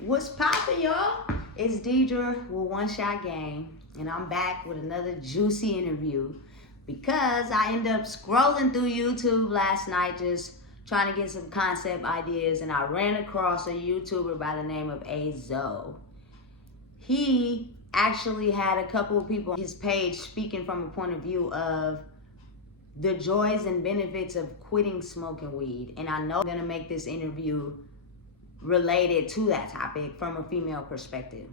What's poppin', y'all? It's Deidre with One Shot Game, and I'm back with another juicy interview because I ended up scrolling through YouTube last night just trying to get some concept ideas, and I ran across a YouTuber by the name of AVibeAllSoloLifeLong. He actually had a couple of people on his page speaking from a point of view of the joys and benefits of quitting smoking weed, and I know I'm gonna make this interview related to that topic from a female perspective.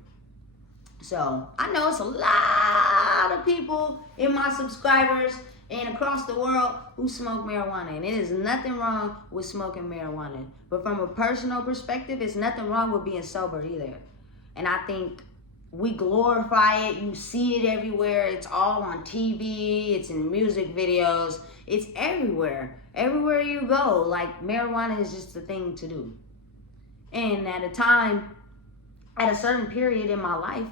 So I know it's a lot of people in my subscribers and across the world who smoke marijuana, and it is nothing wrong with smoking marijuana. But from a personal perspective, it's nothing wrong with being sober either. And I think we glorify it. You see it everywhere. It's all on TV. It's in music videos. It's everywhere. Everywhere you go, like marijuana is just a thing to do. And at a certain period in my life,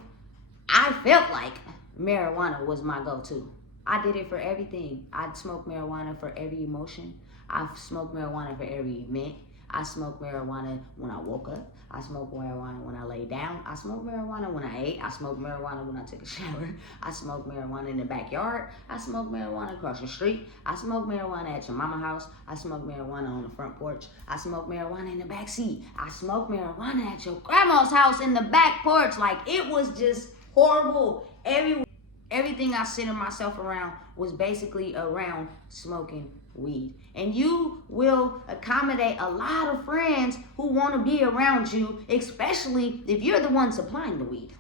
I felt like marijuana was my go-to. I did it for everything. I'd smoke marijuana for every emotion. I smoked marijuana for every event. I smoked marijuana when I woke up. I smoked marijuana when I lay down. I smoked marijuana when I ate. I smoked marijuana when I took a shower. I smoked marijuana in the backyard. I smoked marijuana across the street. I smoked marijuana at your mama's house. I smoked marijuana on the front porch. I smoked marijuana in the back seat. I smoked marijuana at your grandma's house in the back porch. Like, it was just horrible. Everything I centered myself around was basically around smoking weed. And you will accommodate a lot of friends who want to be around you, especially if you're the one supplying the weed.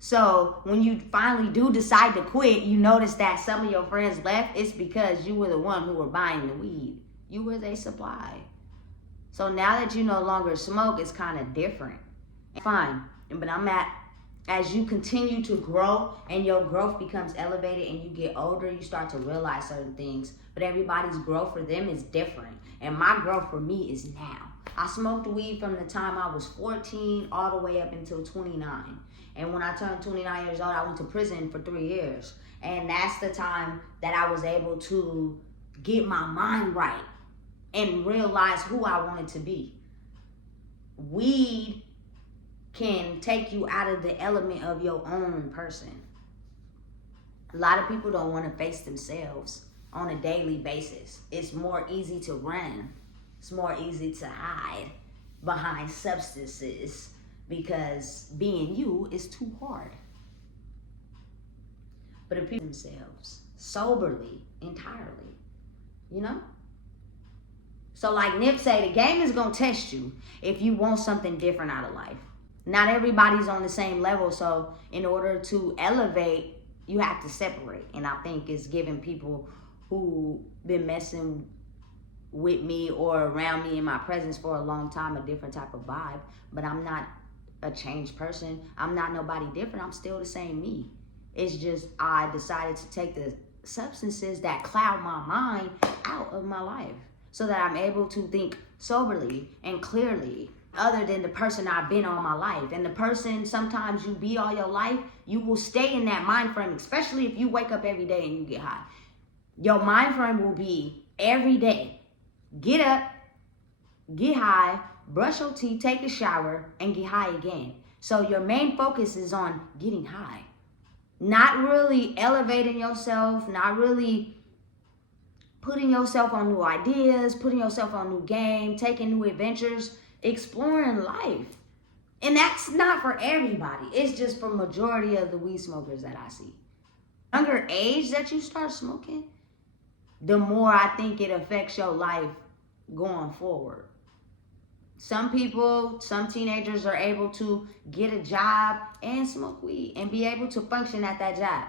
So when you finally do decide to quit, you notice that some of your friends left. It's because you were the one who were buying the weed. You were their supply. So now that you no longer smoke, it's kind of different. Fine, but as you continue to grow and your growth becomes elevated and you get older, you start to realize certain things. But everybody's growth for them is different. And my growth for me is now. I smoked weed from the time I was 14 all the way up until 29. And when I turned 29 years old, I went to prison for 3 years. And that's the time that I was able to get my mind right and realize who I wanted to be. Weed can take you out of the element of your own person. A lot of people don't want to face themselves on a daily basis. It's more easy to run. It's more easy to hide behind substances because being you is too hard. But if people themselves soberly, entirely, you know? So like Nip say, the game is going to test you if you want something different out of life. Not everybody's on the same level, so in order to elevate, you have to separate. And I think it's giving people who been messing with me or around me in my presence for a long time a different type of vibe. But I'm not a changed person. I'm not nobody different. I'm still the same me. It's just I decided to take the substances that cloud my mind out of my life so that I'm able to think soberly and clearly, other than the person I've been all my life. And the person sometimes you be all your life, you will stay in that mind frame, especially if you wake up every day and you get high. Your mind frame will be every day. Get up, get high, brush your teeth, take a shower, and get high again. So your main focus is on getting high. Not really elevating yourself, not really putting yourself on new ideas, putting yourself on new game, taking new adventures, exploring life. And that's not for everybody. It's just for majority of the weed smokers that I see. Younger age that you start smoking, the more I think it affects your life going forward. Some people, some teenagers are able to get a job and smoke weed and be able to function at that job.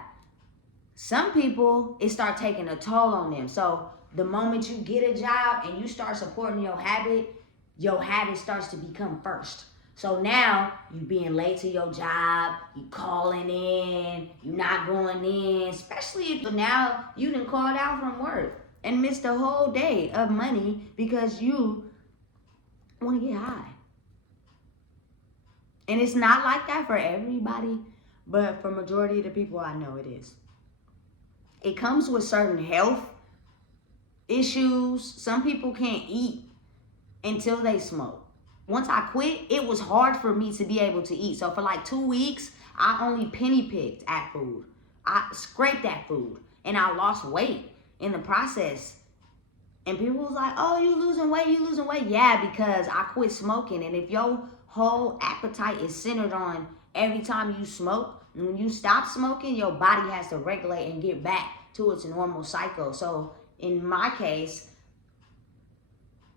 Some people, it start taking a toll on them. So the moment you get a job and you start supporting your habit starts to become first. So now you being late to your job, you calling in, you not going in, especially if now you done called out from work and missed a whole day of money because you want to get high. And it's not like that for everybody, but for majority of the people I know it is. It comes with certain health issues. Some people can't eat until they smoke. Once I quit, it was hard for me to be able to eat. So for like 2 weeks, I only penny picked at food. I scraped at food and I lost weight in the process. And people was like, oh, you losing weight, you losing weight. Yeah, because I quit smoking. And if your whole appetite is centered on every time you smoke, when you stop smoking, your body has to regulate and get back to its normal cycle. So in my case,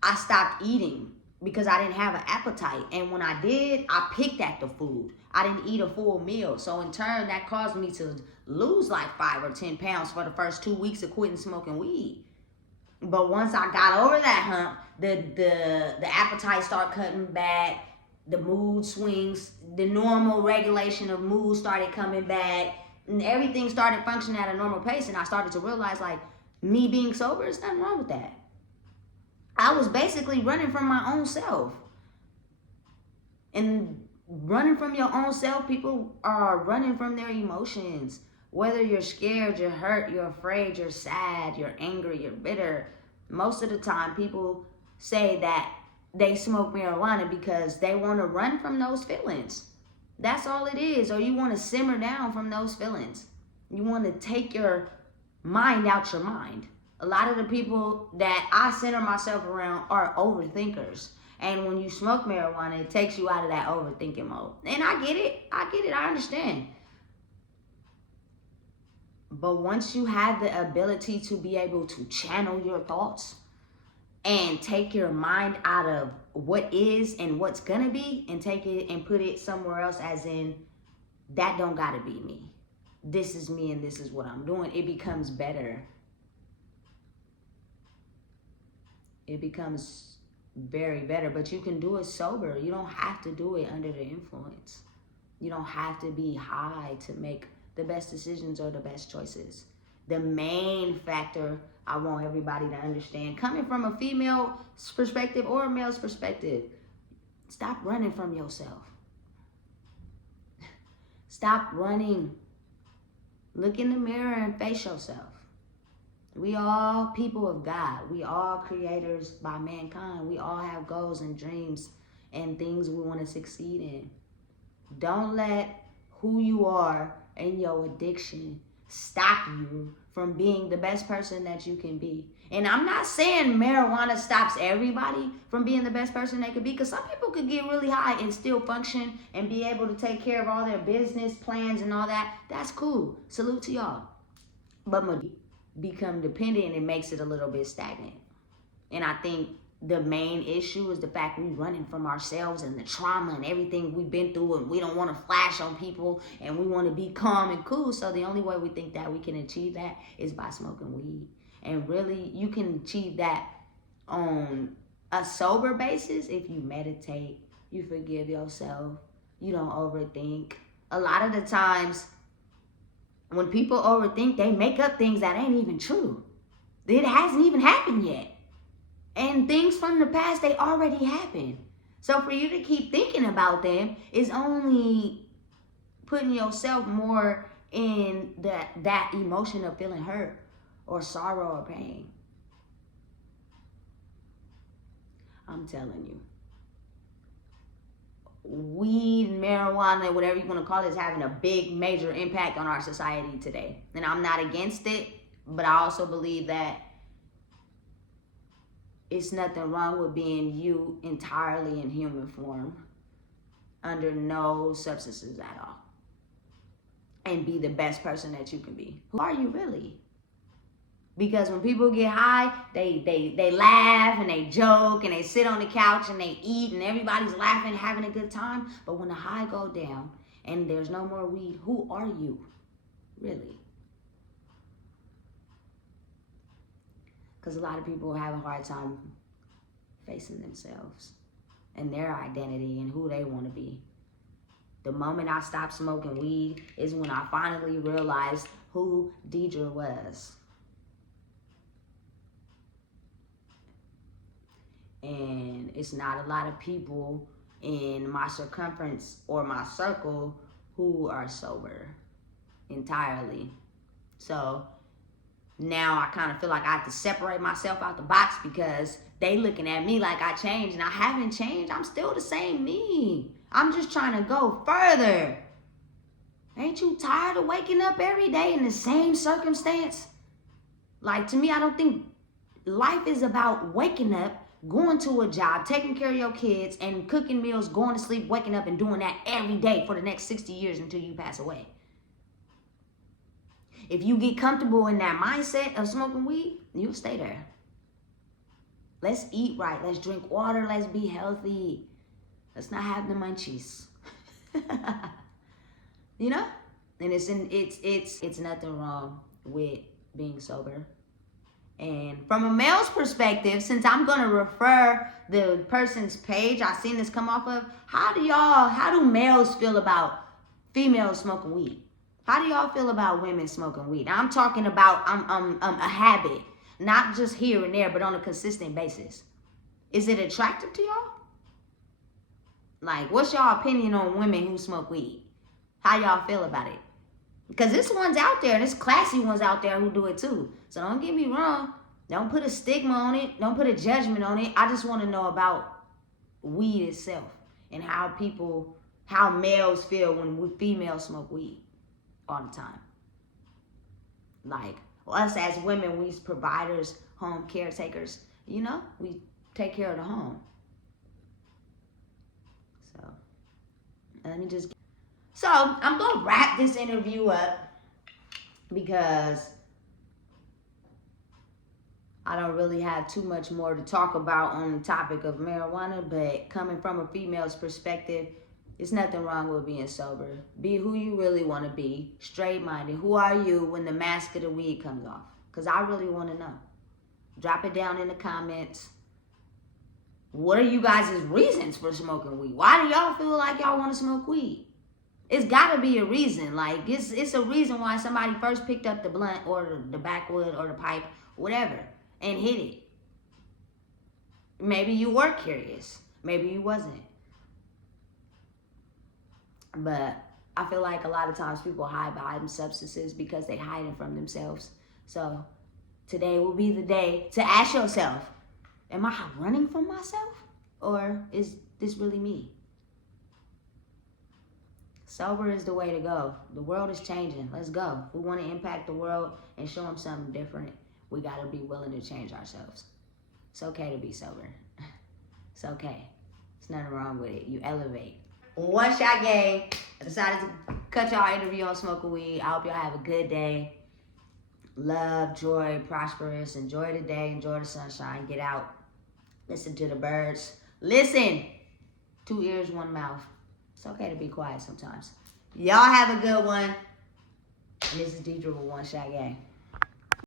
I stopped eating because I didn't have an appetite. And when I did, I picked at the food. I didn't eat a full meal. So in turn, that caused me to lose like 5 or 10 pounds for the first 2 weeks of quitting smoking weed. But once I got over that hump, the appetite started cutting back, the mood swings, the normal regulation of mood started coming back, and everything started functioning at a normal pace. And I started to realize, like, me being sober, there's nothing wrong with that. I was basically running from my own self. And running from your own self, people are running from their emotions. Whether you're scared, you're hurt, you're afraid, you're sad, you're angry, you're bitter. Most of the time, people say that they smoke marijuana because they want to run from those feelings. That's all it is. Or you want to simmer down from those feelings. You want to take your mind out your mind. A lot of the people that I center myself around are overthinkers. And when you smoke marijuana, it takes you out of that overthinking mode. And I get it. I understand. But once you have the ability to be able to channel your thoughts and take your mind out of what is and what's gonna be and take it and put it somewhere else, as in, that don't gotta be me. This is me and this is what I'm doing. It becomes better. It becomes very better, but you can do it sober. You don't have to do it under the influence. You don't have to be high to make the best decisions or the best choices. The main factor I want everybody to understand, coming from a female's perspective or a male's perspective, stop running from yourself. Stop running. Look in the mirror and face yourself. We all people of God. We all creators by mankind. We all have goals and dreams and things we want to succeed in. Don't let who you are and your addiction stop you from being the best person that you can be. And I'm not saying marijuana stops everybody from being the best person they could be, because some people could get really high and still function and be able to take care of all their business plans and all that. That's cool. Salute to y'all. But when become dependent, it makes it a little bit stagnant. And I think the main issue is the fact we're running from ourselves and the trauma and everything we've been through, and we don't want to flash on people and we want to be calm and cool. So the only way we think that we can achieve that is by smoking weed. And really, you can achieve that on a sober basis if you meditate, you forgive yourself, you don't overthink. A lot of the times when people overthink, they make up things that ain't even true. It hasn't even happened yet. And things from the past, they already happened. So for you to keep thinking about them is only putting yourself more in that emotion of feeling hurt or sorrow or pain. I'm telling you. Weed, marijuana, whatever you want to call it, is having a big, major impact on our society today. And I'm not against it, but I also believe that it's nothing wrong with being you entirely in human form, under no substances at all, and be the best person that you can be. Who are you really? Because when people get high, they laugh and they joke and they sit on the couch and they eat and everybody's laughing, having a good time. But when the high go down and there's no more weed, who are you really? Because a lot of people have a hard time facing themselves and their identity and who they want to be. The moment I stopped smoking weed is when I finally realized who Deidre was. And it's not a lot of people in my circumference or my circle who are sober entirely. So now I kind of feel like I have to separate myself out the box because they looking at me like I changed, and I haven't changed. I'm still the same me. I'm just trying to go further. Ain't you tired of waking up every day in the same circumstance? Like, to me, I don't think life is about waking up, going to a job, taking care of your kids, and cooking meals, going to sleep, waking up, and doing that every day for the next 60 years until you pass away. If you get comfortable in that mindset of smoking weed, you'll stay there. Let's eat right. Let's drink water. Let's be healthy. Let's not have the munchies. You know? And it's nothing wrong with being sober. And from a male's perspective, since I'm gonna refer the person's page I seen this come off of, how do males feel about females smoking weed? How do y'all feel about women smoking weed? Now, I'm talking about a habit, not just here and there, but on a consistent basis. Is it attractive to y'all? Like, what's y'all opinion on women who smoke weed? How y'all feel about it? Because there's ones out there, there's classy ones out there who do it too. So don't get me wrong. Don't put a stigma on it. Don't put a judgment on it. I just want to know about weed itself and how males feel when females smoke weed all the time. Like, us as women, we providers, home caretakers, you know, we take care of the home. So I'm going to wrap this interview up because I don't really have too much more to talk about on the topic of marijuana, but coming from a female's perspective, there's nothing wrong with being sober. Be who you really want to be, straight-minded. Who are you when the mask of the weed comes off? Because I really want to know. Drop it down in the comments. What are you guys' reasons for smoking weed? Why do y'all feel like y'all want to smoke weed? It's got to be a reason. Like, it's a reason why somebody first picked up the blunt or the backwood or the pipe, whatever, and hit it. Maybe you were curious. Maybe you wasn't. But I feel like a lot of times people hide behind substances because they hide it from themselves. So today will be the day to ask yourself, am I running from myself? Or is this really me? Sober is the way to go. The world is changing. Let's go. If we want to impact the world and show them something different, we got to be willing to change ourselves. It's okay to be sober. It's okay. There's nothing wrong with it. You elevate. One shot gang. I decided to cut y'all interview on smoking weed. I hope y'all have a good day. Love, joy, prosperous. Enjoy the day. Enjoy the sunshine. Get out. Listen to the birds. Listen. 2 ears, 1 mouth. It's okay to be quiet sometimes. Y'all have a good one. And this is Deidre with One Shot Gang.